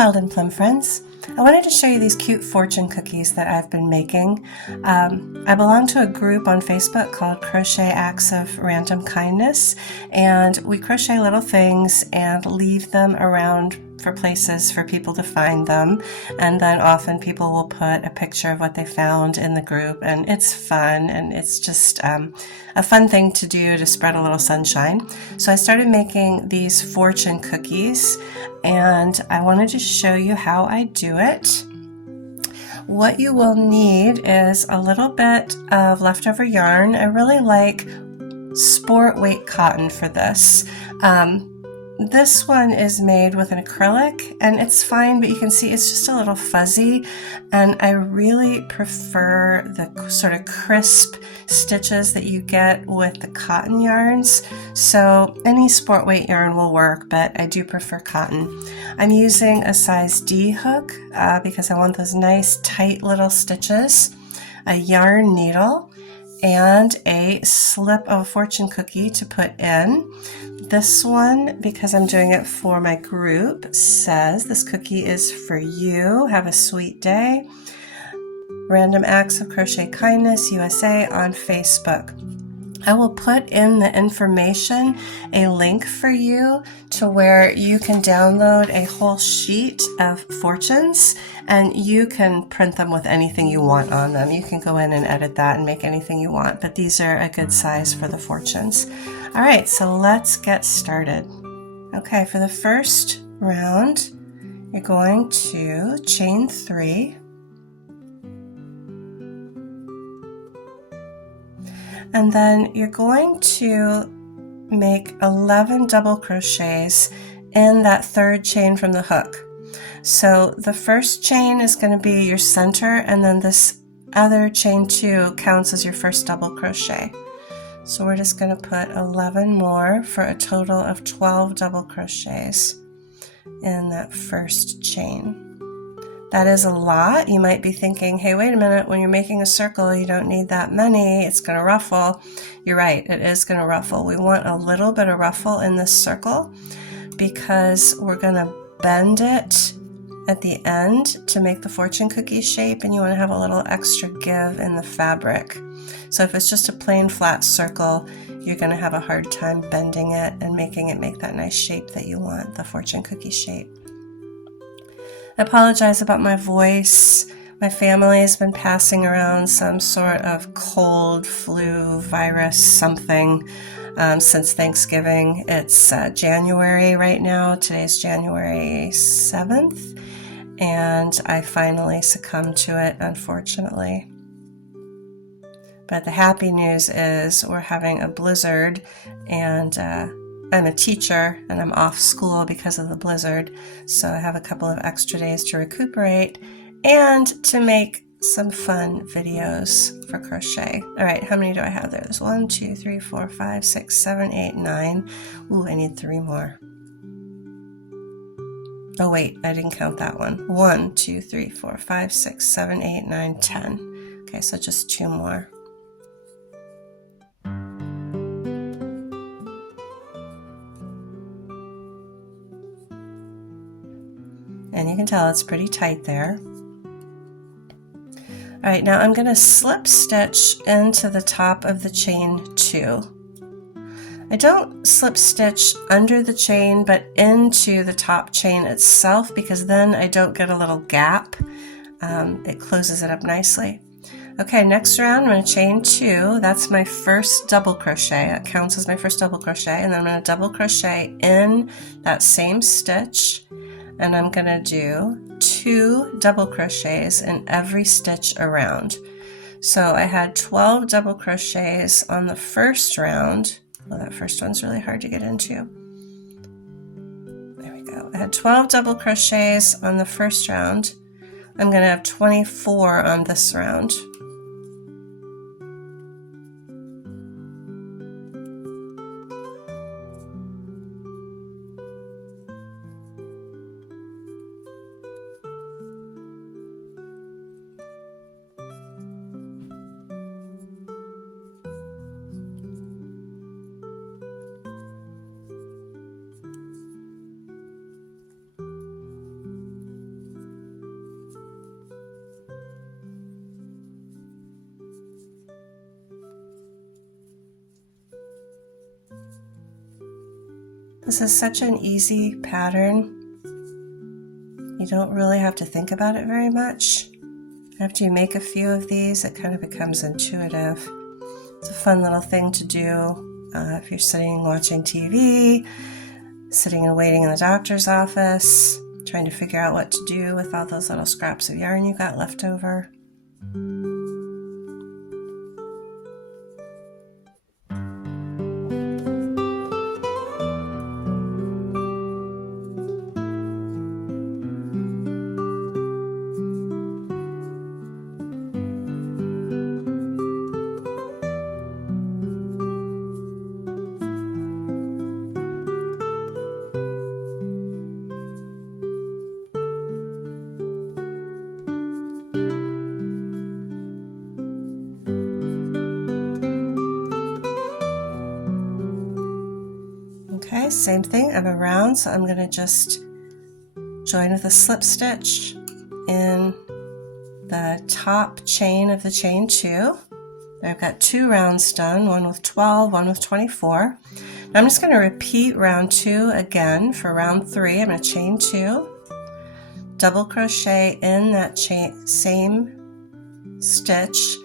Wild and Plum friends. I wanted to show you these cute fortune cookies that I've been making. I belong to a group on Facebook called Crochet Acts of Random Kindness, and we crochet little things and leave them around for places for people to find them, and then often people will put a picture of what they found in the group, and it's fun, and it's just a fun thing to do to spread a little sunshine. So I started making these fortune cookies, and I wanted to show you how I do it. What you will need is a little bit of leftover yarn. I really like sport weight cotton for this. This one is made with an acrylic, and it's fine, but you can see it's just a little fuzzy, and I really prefer the sort of crisp stitches that you get with the cotton yarns. So any sport weight yarn will work, but I do prefer cotton. I'm using a size D hook because I want those nice tight little stitches, a yarn needle, and a slip of a fortune cookie to put in. This one, because I'm doing it for my group, says, "This cookie is for you. Have a sweet day. Random Acts of Crochet Kindness USA" on Facebook. I will put in the information a link for you to where you can download a whole sheet of fortunes, and you can print them with anything you want on them. You can go in and edit that and make anything you want, but these are a good size for the fortunes. All right, so let's get started. Okay, for the first round, you're going to chain 3. And then you're going to make 11 double crochets in that third chain from the hook. So the first chain is going to be your center, and then this other chain 2 counts as your first double crochet. So we're just going to put 11 more for a total of 12 double crochets in that first chain. That is a lot. You might be thinking, hey, wait a minute, when you're making a circle, you don't need that many. It's going to ruffle. You're right, it is going to ruffle. We want a little bit of ruffle in this circle because we're going to bend it at the end to make the fortune cookie shape, and you want to have a little extra give in the fabric. So if it's just a plain flat circle, you're going to have a hard time bending it and making it make that nice shape that you want, the fortune cookie shape. I apologize about my voice. My family has been passing around some sort of cold, flu, virus, something since Thanksgiving. It's January right now. Today's January 7th, and I finally succumbed to it, unfortunately. But the happy news is we're having a blizzard, and I'm a teacher and I'm off school because of the blizzard, so I have a couple of extra days to recuperate and to make some fun videos for crochet. All right, how many do I have there? There's 1, 2, 3, 4, 5, 6, 7, 8, 9. Ooh, I need 3 more. Oh wait, I didn't count that one. 1, 2, 3, 4, 5, 6, 7, 8, 9, 10. Okay, so just 2 more. And you can tell it's pretty tight there. All right, now I'm going to slip stitch into the top of the chain 2. I don't slip stitch under the chain, but into the top chain itself, because then I don't get a little gap. It closes it up nicely. Okay, next round I'm going to chain 2. That's my first double crochet. That counts as my first double crochet. And then I'm going to double crochet in that same stitch. And I'm going to do 2 double crochets in every stitch around. So I had 12 double crochets on the first round. Well, that first one's really hard to get into. There we go. I had 12 double crochets on the first round. I'm going to have 24 on this round. This is such an easy pattern. You don't really have to think about it very much. After you make a few of these, it kind of becomes intuitive. It's a fun little thing to do if you're sitting watching TV, sitting and waiting in the doctor's office, trying to figure out what to do with all those little scraps of yarn you got left over. Okay, same thing, I'm around, so I'm going to just join with a slip stitch in the top chain of the chain 2. I've got 2 rounds done, one with 12, one with 24. Now I'm just going to repeat round 2 again for round 3. I'm going to chain 2, double crochet in that same stitch,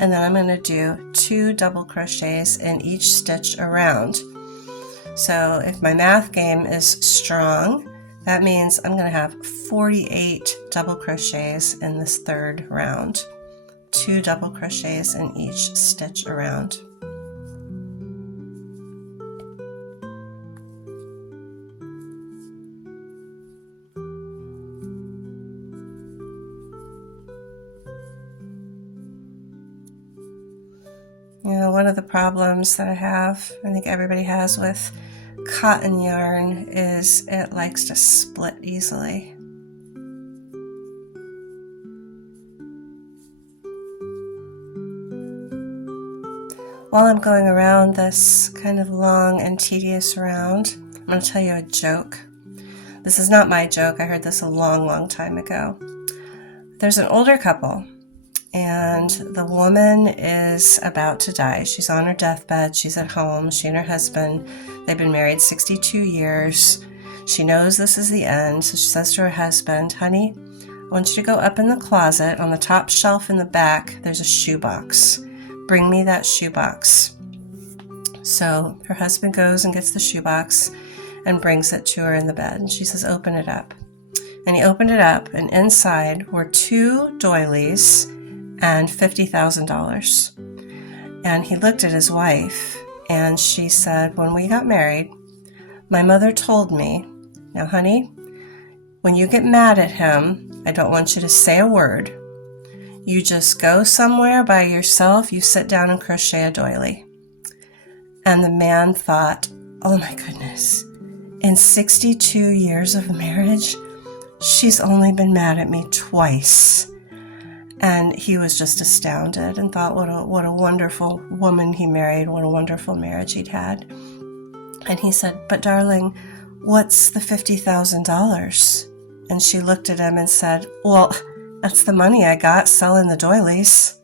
and then I'm going to do 2 double crochets in each stitch around. So if my math game is strong, that means I'm going to have 48 double crochets in this 3rd round. 2 double crochets in each stitch around. You know, one of the problems that I think everybody has with cotton yarn is it likes to split easily. While I'm going around this kind of long and tedious round, I'm going to tell you a joke. This is not my joke. I heard this a long, long time ago. There's an older couple, and the woman is about to die. She's on her deathbed. She's at home. She and her husband, they've been married 62 years. She knows this is the end, so she says to her husband, "Honey, I want you to go up in the closet. On the top shelf in the back, there's a shoebox. Bring me that shoebox." So her husband goes and gets the shoebox and brings it to her in the bed. And she says, "Open it up." And he opened it up, and inside were 2 doilies and $50,000. And he looked at his wife, and she said, "When we got married, my mother told me, 'Now, honey, when you get mad at him, I don't want you to say a word. You just go somewhere by yourself, you sit down and crochet a doily.'" And the man thought, "Oh my goodness, in 62 years of marriage, she's only been mad at me twice." And he was just astounded and thought what a wonderful woman he married, what a wonderful marriage he'd had. And he said, "But darling, what's the $50,000? And she looked at him and said, "Well, that's the money I got selling the doilies."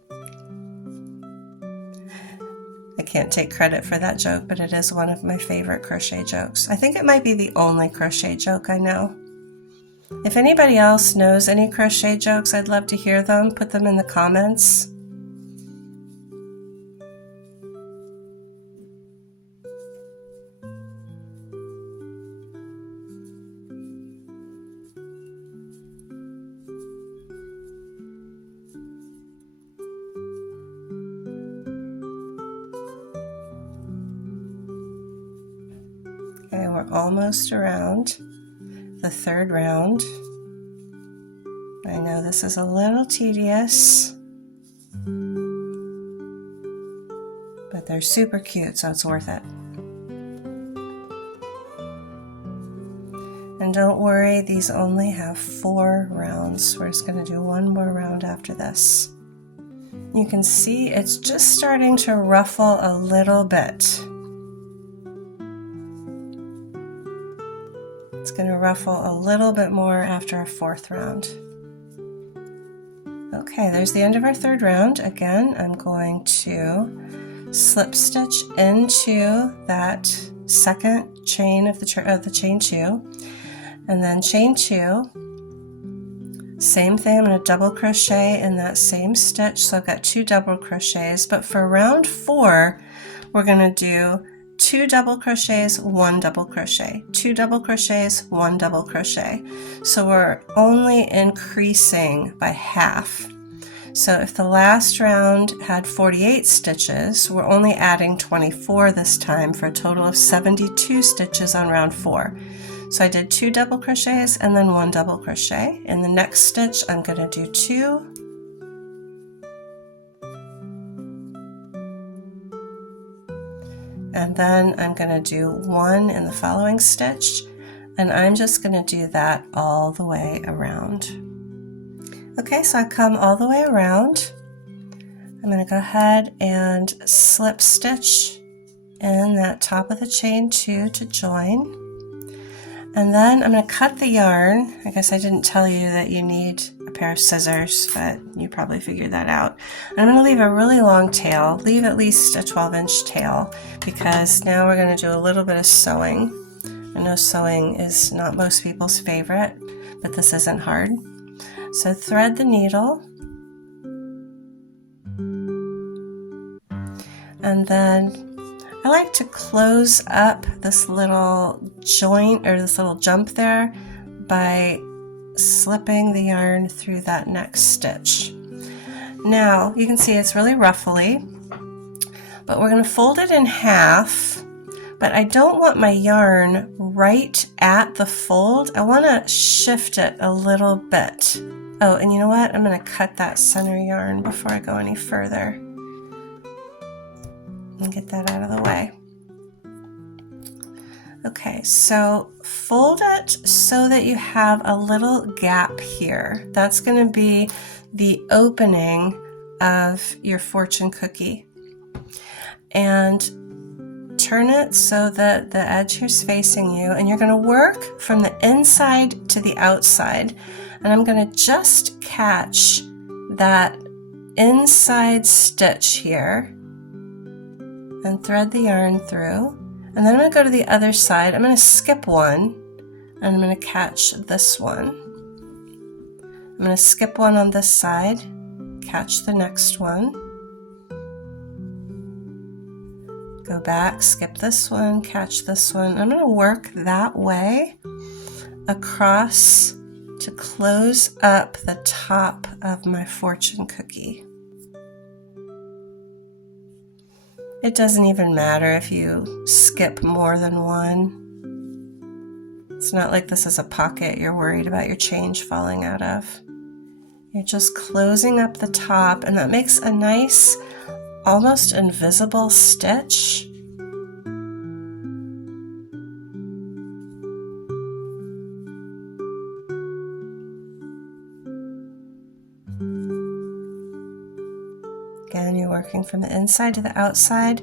I can't take credit for that joke, but it is one of my favorite crochet jokes. I think it might be the only crochet joke I know. If anybody else knows any crochet jokes, I'd love to hear them. Put them in the comments. Okay, we're almost around the 3rd round. I know this is a little tedious, but they're super cute, so it's worth it. And don't worry, these only have 4 rounds. We're just going to do 1 more round after this. You can see it's just starting to ruffle a little bit. It's going to ruffle a little bit more after our 4th round. Okay, there's the end of our 3rd round. Again, I'm going to slip stitch into that second chain of the chain 2, and then chain 2. Same thing, I'm going to double crochet in that same stitch, so I've got 2 double crochets, but for round 4 we're going to do 2 double crochets, 1 double crochet, 2 double crochets, 1 double crochet. So we're only increasing by half. So if the last round had 48 stitches, we're only adding 24 this time for a total of 72 stitches on round 4. So I did 2 double crochets and then 1 double crochet. In the next stitch I'm going to do 2, and then I'm going to do 1 in the following stitch, and I'm just going to do that all the way around. Okay, so I come all the way around. I'm going to go ahead and slip stitch in that top of the chain 2 to join. And then I'm going to cut the yarn. I guess I didn't tell you that you need a pair of scissors, but you probably figured that out. And I'm going to leave a really long tail, leave at least a 12-inch tail, because now we're going to do a little bit of sewing. I know sewing is not most people's favorite, but this isn't hard. So thread the needle, and then I like to close up this little joint or this little jump there by slipping the yarn through that next stitch. Now you can see it's really ruffly, but we're going to fold it in half, but I don't want my yarn right at the fold. I want to shift it a little bit. Oh, and you know what? I'm going to cut that center yarn before I go any further and get that out of the way. Okay, so fold it so that you have a little gap here. That's going to be the opening of your fortune cookie. And turn it so that the edge here is facing you, and you're going to work from the inside to the outside. And I'm going to just catch that inside stitch here and thread the yarn through, and then I'm going to go to the other side. I'm going to skip one and I'm going to catch this one. I'm going to skip one on this side, catch the next one, go back, skip this one, catch this one. I'm going to work that way across to close up the top of my fortune cookie. It doesn't even matter if you skip more than one. It's not like this is a pocket you're worried about your change falling out of. You're just closing up the top, and that makes a nice, almost invisible stitch. Again, you're working from the inside to the outside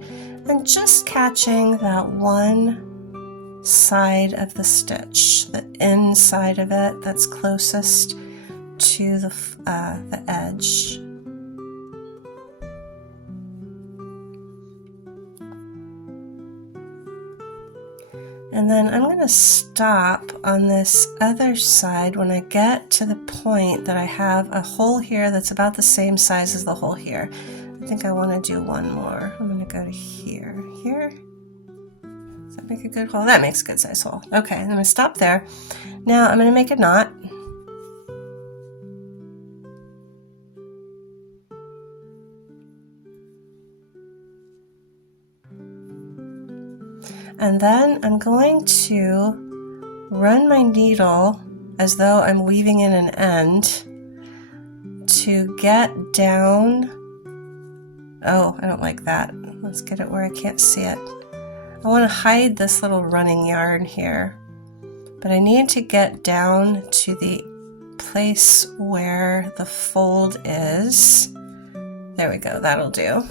and just catching that one side of the stitch, the inside of it that's closest to the edge. And then I'm going to stop on this other side when I get to the point that I have a hole here that's about the same size as the hole here. I think I want to do one more. I'm going to go to here. Here. Does that make a good hole? That makes a good size hole. Okay, I'm going to stop there. Now I'm going to make a knot. And then I'm going to run my needle as though I'm weaving in an end to get down. Oh, I don't like that. Let's get it where I can't see it. I want to hide this little running yarn here, but I need to get down to the place where the fold is. There we go, that'll do.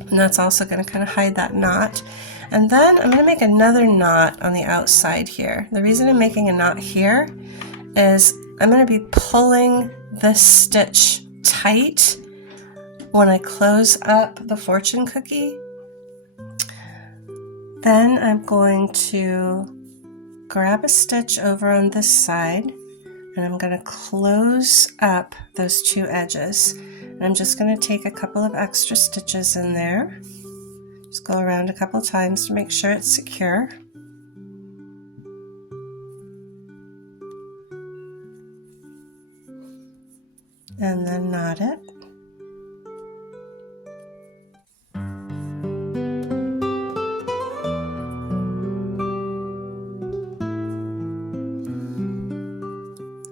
And that's also going to kind of hide that knot. And then I'm going to make another knot on the outside here. The reason I'm making a knot here is I'm going to be pulling this stitch tight when I close up the fortune cookie. Then I'm going to grab a stitch over on this side, and I'm going to close up those two edges. And I'm just going to take a couple of extra stitches in there. Just go around a couple times to make sure it's secure. And then knot it.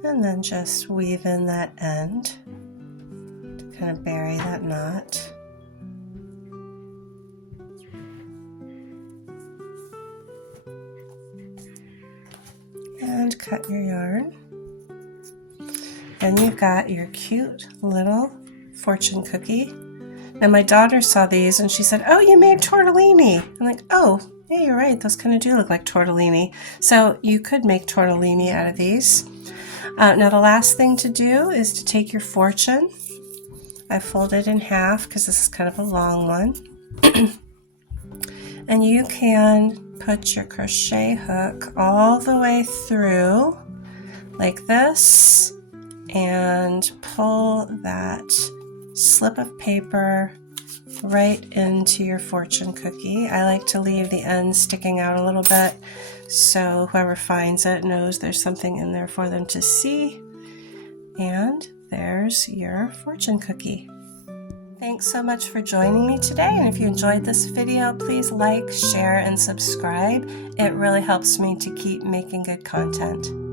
And then just weave in that end to kind of bury that knot. And cut your yarn. And you've got your cute little fortune cookie. Now my daughter saw these and she said, "Oh, you made tortellini." I'm like, "Oh, yeah, you're right. Those kind of do look like tortellini." So you could make tortellini out of these. Now the last thing to do is to take your fortune. I fold it in half because this is kind of a long one. And you can put your crochet hook all the way through like this and pull that slip of paper right into your fortune cookie. I like to leave the ends sticking out a little bit so whoever finds it knows there's something in there for them to see. And there's your fortune cookie. Thanks so much for joining me today, and if you enjoyed this video, please like, share, and subscribe. It really helps me to keep making good content.